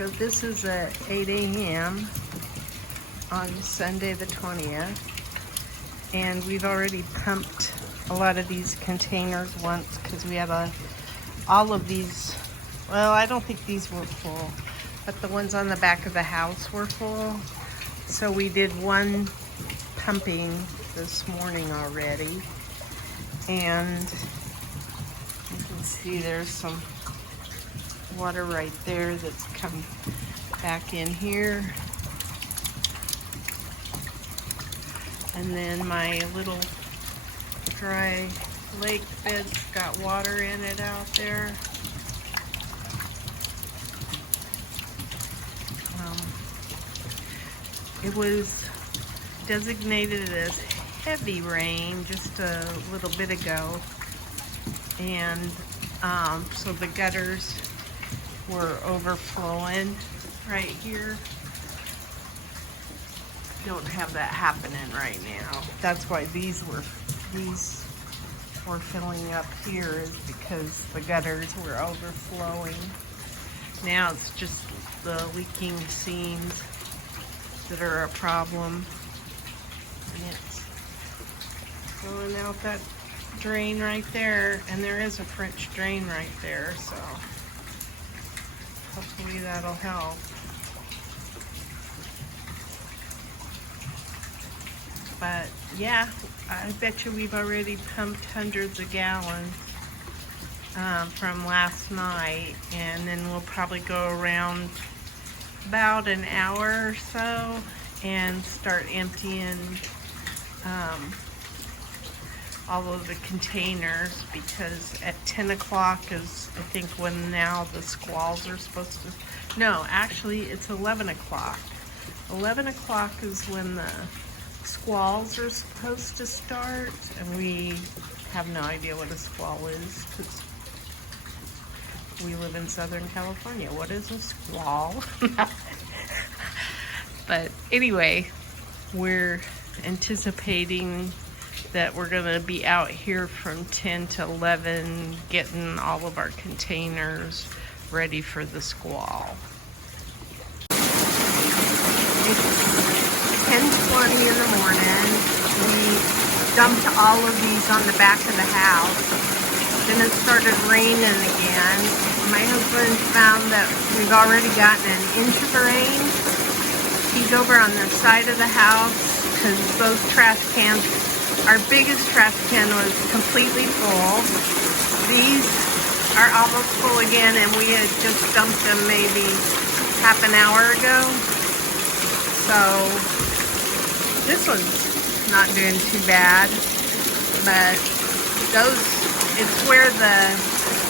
So this is at 8 a.m. on Sunday the 20th. And we've already pumped a lot of these containers once because we have all of these. Well, I don't think these were full, but the ones on the back of the house were full. So we did one pumping this morning already. And you can see there's some water right there that's come back in here. And then my little dry lake bed's got water in it out there. It was designated as heavy rain just a little bit ago, and so the gutters were overflowing right here. Don't have that happening right now. That's why these were filling up here, is because the gutters were overflowing. Now it's just the leaking seams that are a problem. And it's going out that drain right there, and there is a French drain right there, so hopefully that'll help. But yeah, I bet you we've already pumped hundreds of gallons from last night, and then we'll probably go around about an hour or so and start emptying all of the containers, because at 10 o'clock is, I think, when now the squalls are supposed to, no, actually it's 11 o'clock. 11 o'clock is when the squalls are supposed to start, and we have no idea what a squall is because we live in Southern California. What is a squall? But anyway, we're anticipating that we're going to be out here from 10 to 11 getting all of our containers ready for the squall. It's 10:20 in the morning. We dumped all of these on the back of the house. Then it started raining again. My husband found that we've already gotten an inch of rain. He's over on the side of the house because those trash cans, our biggest trash can was completely full. These are almost full again, and we had just dumped them maybe half an hour ago. So this one's not doing too bad, but those, it's where the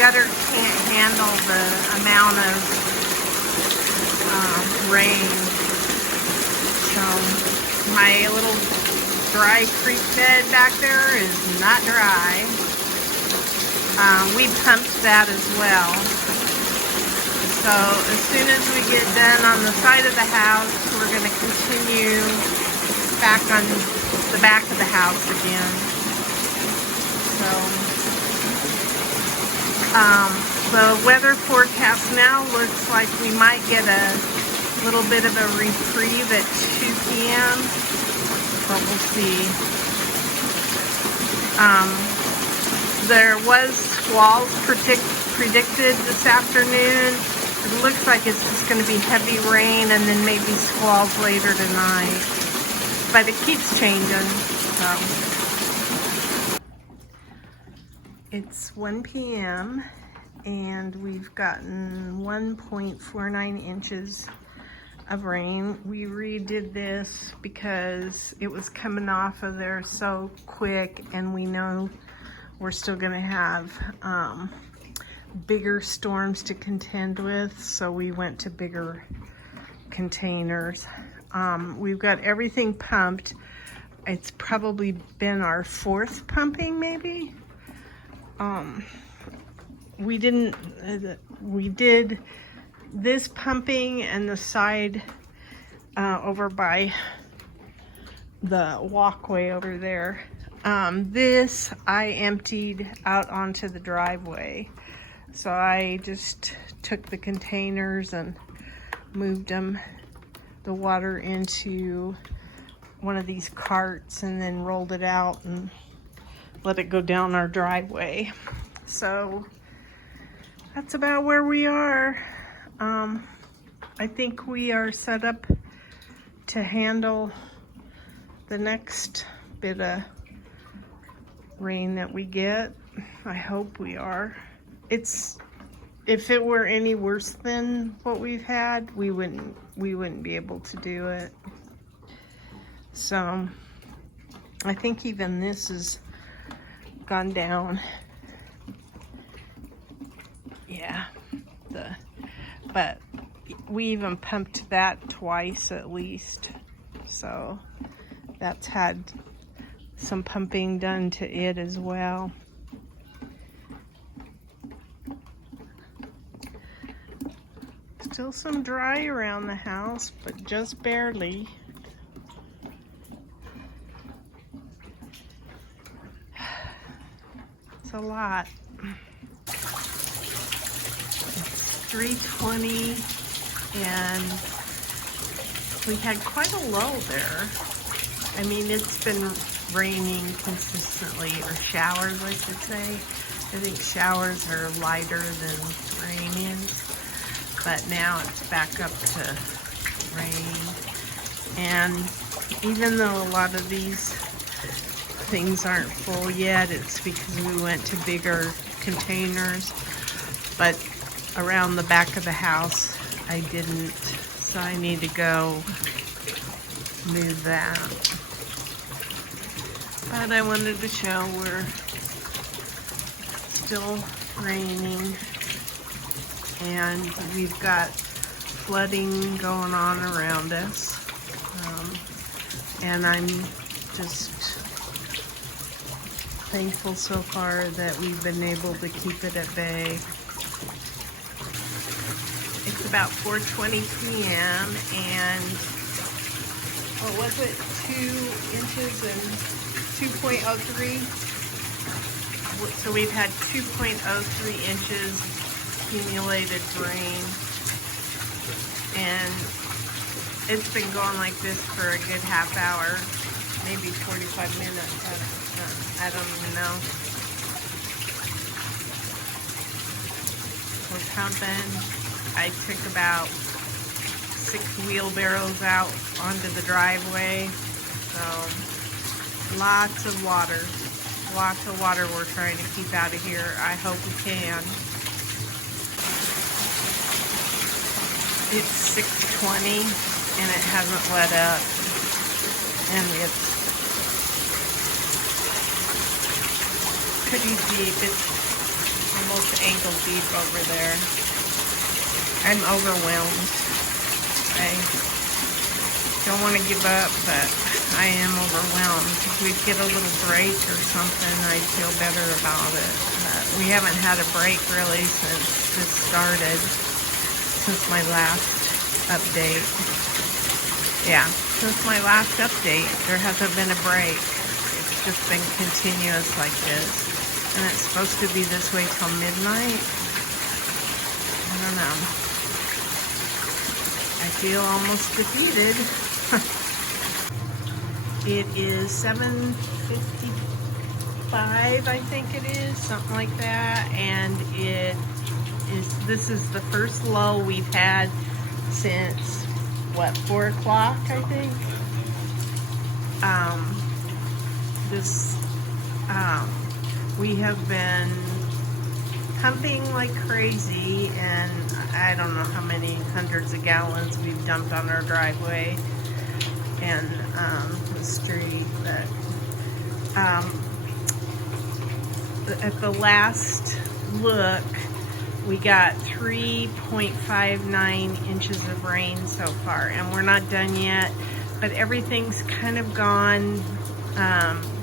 gutter can't handle the amount of rain. So my little dry creek bed back there is not dry. We pumped that as well. So as soon as we get done on the side of the house, we're going to continue back on the back of the house again. So the weather forecast now looks like we might get a little bit of a reprieve at 2 p.m. But we'll see. There was squalls predicted this afternoon. It looks like it's just going to be heavy rain and then maybe squalls later tonight. But it keeps changing. So it's 1 p.m. and we've gotten 1.49 inches of rain. We redid this because it was coming off of there so quick, and we know we're still going to have bigger storms to contend with, so we went to bigger containers. We've got everything pumped. It's probably been our 4th pumping, maybe. We did this pumping and the side over by the walkway over there. This I emptied out onto the driveway. So I just took the containers and moved the water into one of these carts and then rolled it out and let it go down our driveway. So that's about where we are. I think we are set up to handle the next bit of rain that we get. I hope we are. If it were any worse than what we've had, we wouldn't be able to do it. So I think even this has gone down. Yeah, but we even pumped that twice at least. So that's had some pumping done to it as well. Still some dry around the house, but just barely. It's a lot. 3:20, and we had quite a lull there. I mean, it's been raining consistently, or showers, I should say. I think showers are lighter than rain is, but now it's back up to rain. And even though a lot of these things aren't full yet, it's because we went to bigger containers, but around the back of the house I didn't, so I need to go move that. But I wanted to show we're still raining and we've got flooding going on around us, and I'm just thankful so far that we've been able to keep it at bay. It's about 4:20 p.m. and what was it, 2 inches and 2.03? So we've had 2.03 inches accumulated rain, and it's been going like this for a good half hour, maybe 45 minutes. I don't even know. We're pumping. I took about 6 wheelbarrows out onto the driveway. So lots of water. Lots of water we're trying to keep out of here. I hope we can. It's 6:20 and it hasn't let up. And it's pretty deep. It's almost ankle deep over there. I'm overwhelmed. I don't want to give up, but I am overwhelmed. If we'd get a little break or something, I'd feel better about it. We haven't had a break really since this started, since my last update. Yeah, since my last update, there hasn't been a break. It's just been continuous like this. And it's supposed to be this way till midnight. I don't know. I feel almost defeated. It is 7:55, I think it is, something like that. And this is the first lull we've had since, what, 4 o'clock, I think? We have been pumping like crazy, and I don't know how many hundreds of gallons we've dumped on our driveway and the street. But at the last look, we got 3.59 inches of rain so far, and we're not done yet, but everything's kind of gone.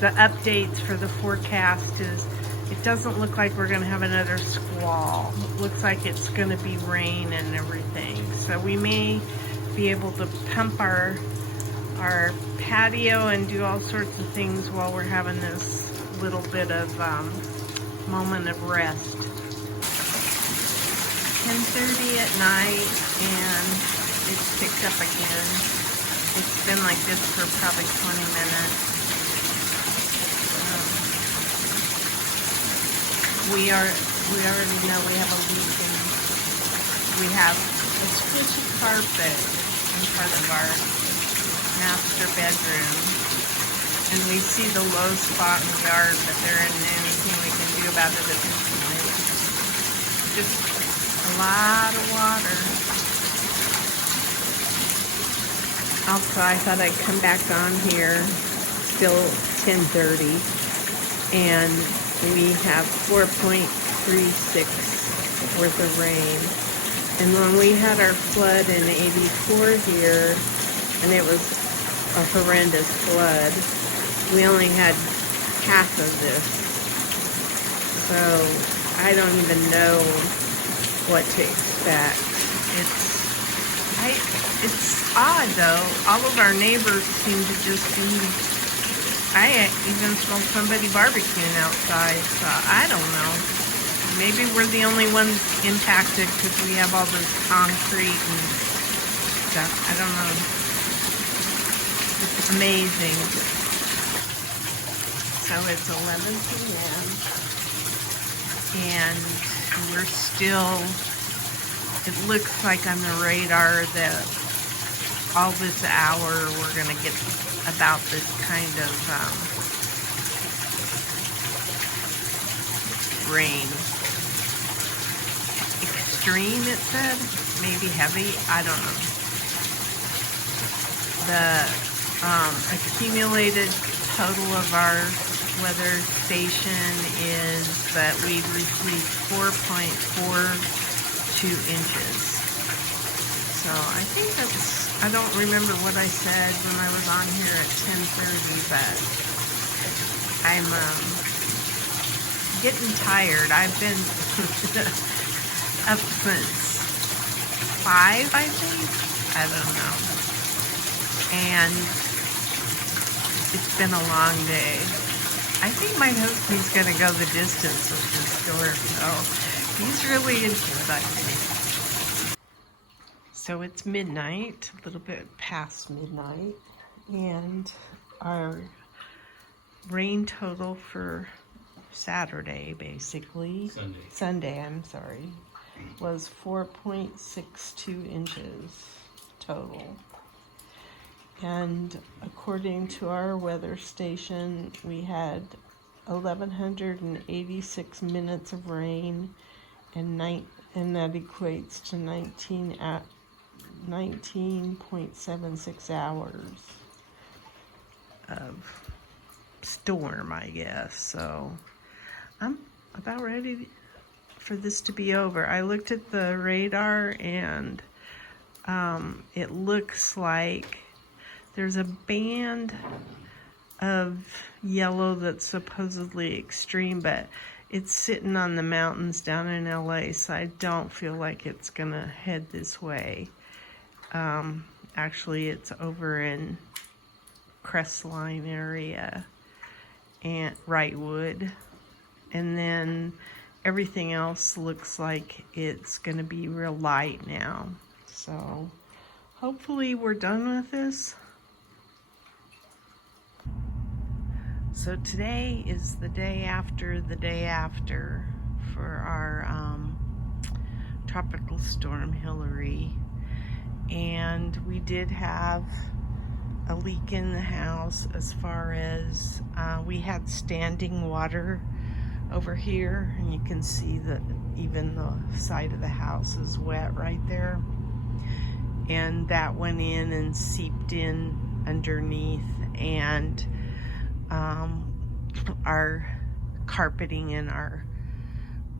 The updates for the forecast is, it doesn't look like we're going to have another squall. It looks like it's going to be rain and everything. So we may be able to pump our patio and do all sorts of things while we're having this little bit of moment of rest. 10:30 at night, and it's picked up again. It's been like this for probably 20 minutes. We already know we have a leak, and we have a squishy carpet in front of our master bedroom. And we see the low spot in the yard, but there isn't anything we can do about it at this point. Just a lot of water. Also, I thought I'd come back on here, still 10:30, and we have 4.36 worth of rain. And when we had our flood in '84 here, and it was a horrendous flood, we only had half of this. So I don't even know what to expect. It's odd though. All of our neighbors seem to just be, I even smelled somebody barbecuing outside, so I don't know. Maybe we're the only ones impacted because we have all this concrete and stuff. I don't know. It's amazing. So it's 11 p.m. and we're still, it looks like on the radar that all this hour we're going to get about this kind of rain. Extreme, it said. Maybe heavy. I don't know. The accumulated total of our weather station is that we've received 4.42 inches. So I think that's, I don't remember what I said when I was on here at 10:30, but I'm getting tired. I've been up since 5, I think. I don't know. And it's been a long day. I think my husband's going to go the distance with this storm, so he's really into it, I think. So it's midnight, a little bit past midnight, and our rain total for Saturday, basically, Sunday, I'm sorry, was 4.62 inches total. And according to our weather station, we had 1,186 minutes of rain, and that equates to 19.76 hours of storm, I guess. So I'm about ready for this to be over. I looked at the radar, and it looks like there's a band of yellow that's supposedly extreme, but it's sitting on the mountains down in LA, so I don't feel like it's gonna head this way. Actually, it's over in Crestline area and Wrightwood, and then everything else looks like it's gonna be real light now. So hopefully we're done with this. So today is the day after for our Tropical Storm Hilary, and we did have a leak in the house as far as we had standing water over here, and you can see that even the side of the house is wet right there, and that went in and seeped in underneath, and our carpeting in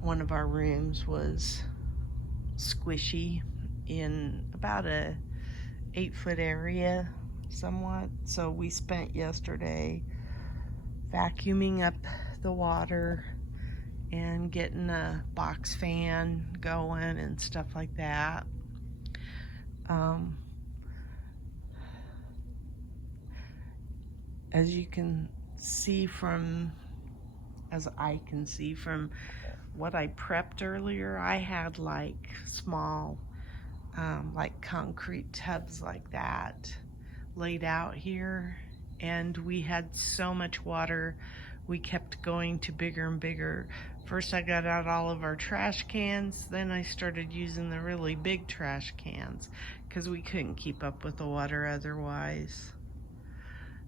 one of our rooms was squishy in about a 8-foot area somewhat. So we spent yesterday vacuuming up the water and getting a box fan going and stuff like that. As you can see as I can see from what I prepped earlier, I had like small like concrete tubs like that laid out here, and we had so much water we kept going to bigger and bigger. First I got out all of our trash cans, then I started using the really big trash cans because we couldn't keep up with the water otherwise.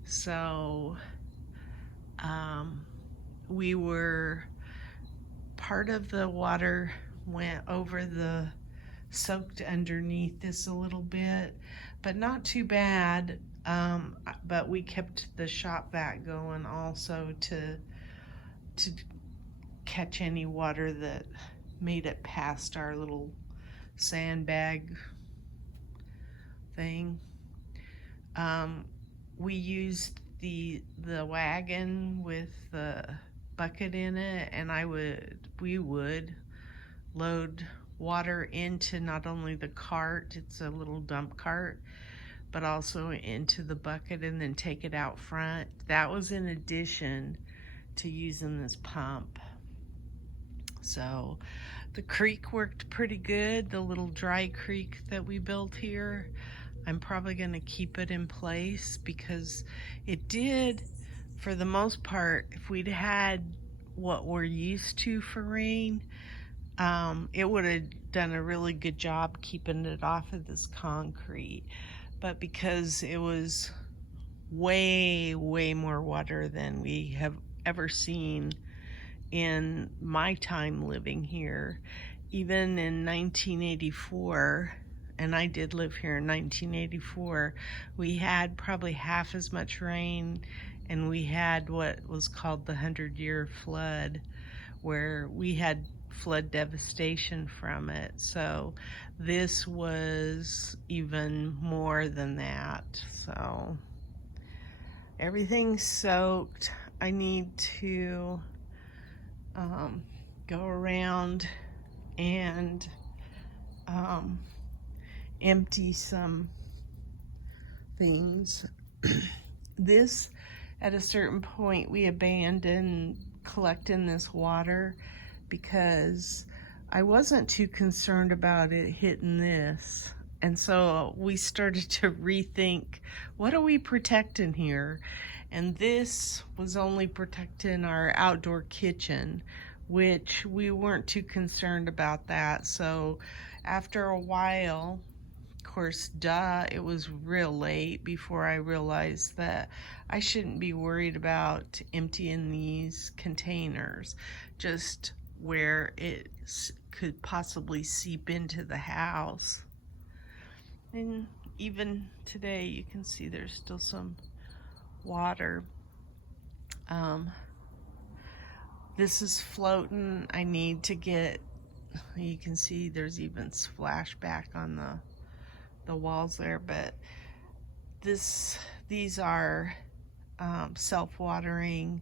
So we were, part of the water went over the, soaked underneath this a little bit, but not too bad. But we kept the shop vac going also to catch any water that made it past our little sandbag thing. We used the wagon with the bucket in it, and we would load water into not only the cart, it's a little dump cart, but also into the bucket and then take it out front. That was in addition to using this pump. So the creek worked pretty good, the little dry creek that we built here. I'm probably going to keep it in place because it did, for the most part, if we'd had what we're used to for rain, it would have done a really good job keeping it off of this concrete. But because it was way more water than we have ever seen in my time living here, even in 1984, and I did live here in 1984, we had probably half as much rain, and we had what was called the 100-year flood, where we had flood devastation from it. So this was even more than that. So everything's soaked. I need to go around and empty some things. This, at a certain point, we abandoned collecting this water because I wasn't too concerned about it hitting this. And so we started to rethink, what are we protecting here? And this was only protecting our outdoor kitchen, which we weren't too concerned about that. So after a while, of course, it was real late before I realized that I shouldn't be worried about emptying these containers, just where it could possibly seep into the house. And even today you can see there's still some water. This is floating. I need to get, you can see there's even splashback on the walls there, but these are self-watering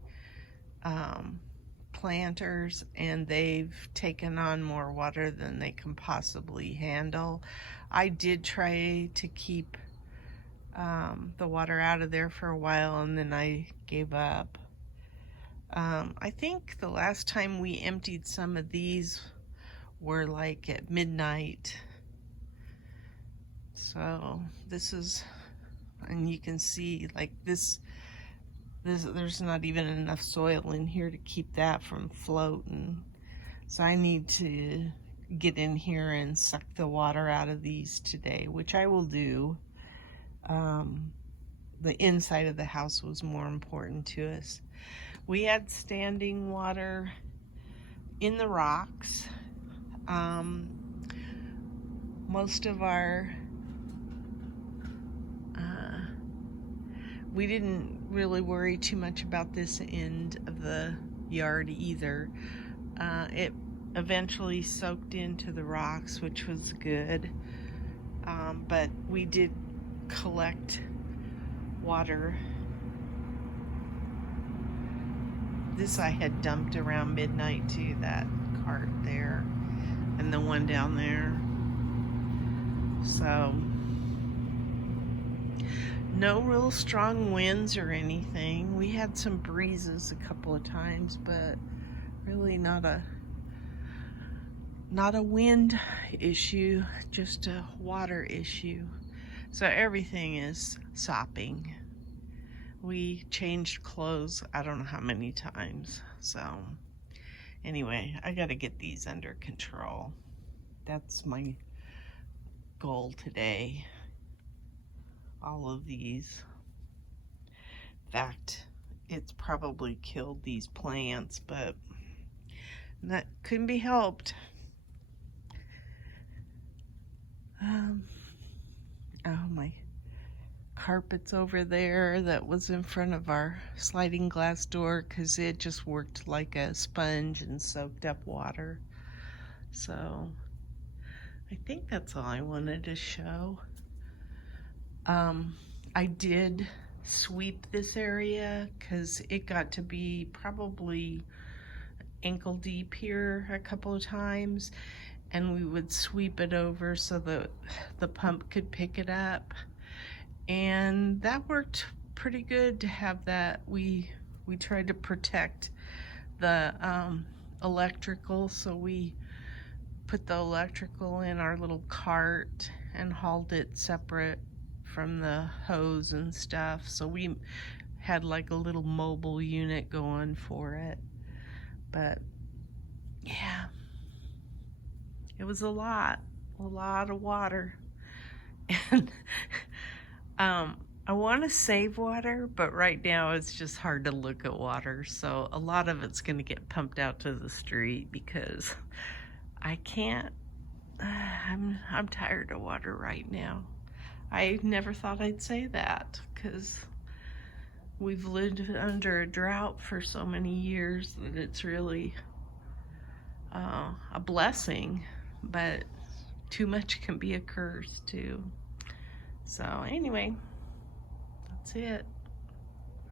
planters, and they've taken on more water than they can possibly handle. I did try to keep the water out of there for a while, and then I gave up. I think the last time we emptied some of these were like at midnight. So this is, and you can see like this, there's not even enough soil in here to keep that from floating. So I need to get in here and suck the water out of these today, which I will do. The inside of the house was more important to us. We had standing water in the rocks. Most of our, we didn't really worry too much about this end of the yard either. It eventually soaked into the rocks, which was good. But we did collect water. This I had dumped around midnight too, that cart there and the one down there. So no real strong winds or anything. We had some breezes a couple of times, but really not not a wind issue, just a water issue. So everything is sopping. We changed clothes I don't know how many times. So anyway, I gotta get these under control. That's my goal today. All of these. In fact, it's probably killed these plants, but that couldn't be helped. Oh, my carpet's over there that was in front of our sliding glass door because it just worked like a sponge and soaked up water. So I think that's all I wanted to show. I did sweep this area because it got to be probably ankle deep here a couple of times, and we would sweep it over so the pump could pick it up, and that worked pretty good to have that. We tried to protect the electrical, so we put the electrical in our little cart and hauled it separate from the hose and stuff, so we had like a little mobile unit going for it. But yeah, it was a lot of water. And I want to save water, but right now it's just hard to look at water, so a lot of it's going to get pumped out to the street because I can't. I'm tired of water right now. I never thought I'd say that because we've lived under a drought for so many years that it's really a blessing, but too much can be a curse too. So anyway, that's it.